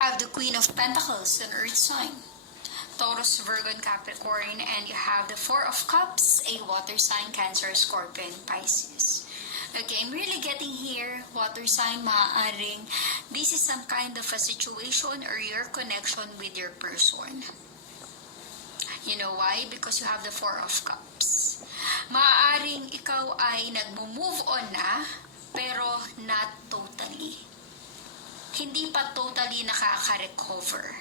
Have the Queen of Pentacles, an Earth sign, Taurus, Virgo, and Capricorn, and you have the Four of Cups, a water sign, Cancer, Scorpion, Pisces. Okay, I'm really getting here, water sign, maaaring this is some kind of a situation or your connection with your person. You know why? Because you have the Four of Cups. Maaaring ikaw ay nagmo-move on na, pero not totally. Hindi pa totally nakaka-recover.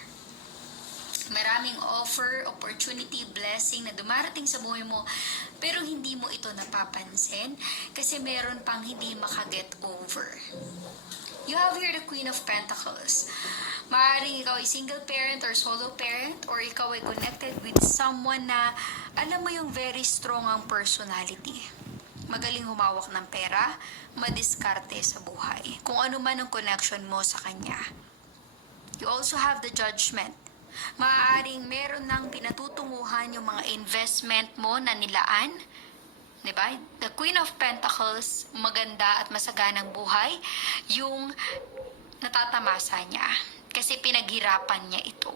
Maraming offer, opportunity, blessing na dumarating sa buhay mo, pero hindi mo ito napapansin kasi meron pang hindi makaget over. You have here the Queen of Pentacles. Maaaring ikaw ay single parent or solo parent, or ikaw ay connected with someone na alam mo yung very strong ang personality. Magaling humawak ng pera, madiskarte sa buhay. Kung ano man ang connection mo sa kanya. You also have the Judgment. Maaaring meron ng pinatutunguhan yung mga investment mo na nilaan. Diba? The Queen of Pentacles, maganda at masaganang buhay, yung natatamasa niya. Kasi pinaghirapan niya ito.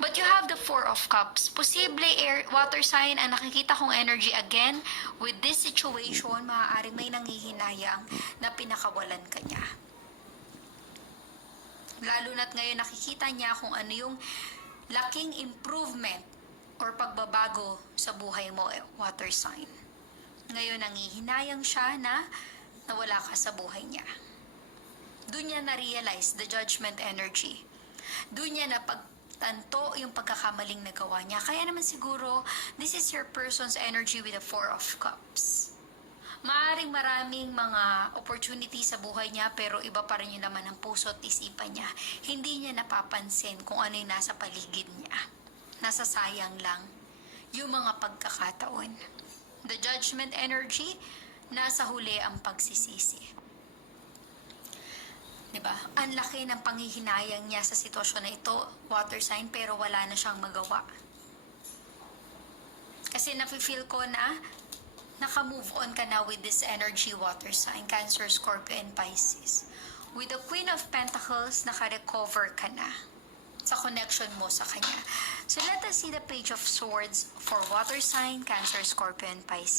But you have the Four of Cups. Posible air, water sign ang nakikita kong energy again. With this situation, maaaring may nanghihinayang na pinakawalan ka niya. Lalo na't ngayon nakikita niya kung ano yung laking improvement or pagbabago sa buhay mo, water sign. Ngayon nanghihinayang siya na nawala ka sa buhay niya. Doon niya na-realize the Judgment energy. Doon niya napagtanto yung pagkakamaling nagawa niya. Kaya naman siguro, this is your person's energy with the Four of Cups. Maaring maraming mga opportunity sa buhay niya, pero iba pa rin yung laman ng puso at isipan niya. Hindi niya napapansin kung ano yung nasa paligid niya. Nasasayang lang yung mga pagkakataon. The Judgment energy, nasa huli ang pagsisisi. Diba? Ang laki ng panghihinayang niya sa sitwasyon na ito, water sign, pero wala na siyang magawa. Kasi nafe-feel ko na naka-move on ka na with this energy, water sign, Cancer, Scorpio, and Pisces. With the Queen of Pentacles, naka-recover ka na sa connection mo sa kanya. So let us see the Page of Swords for water sign, Cancer, Scorpio, and Pisces.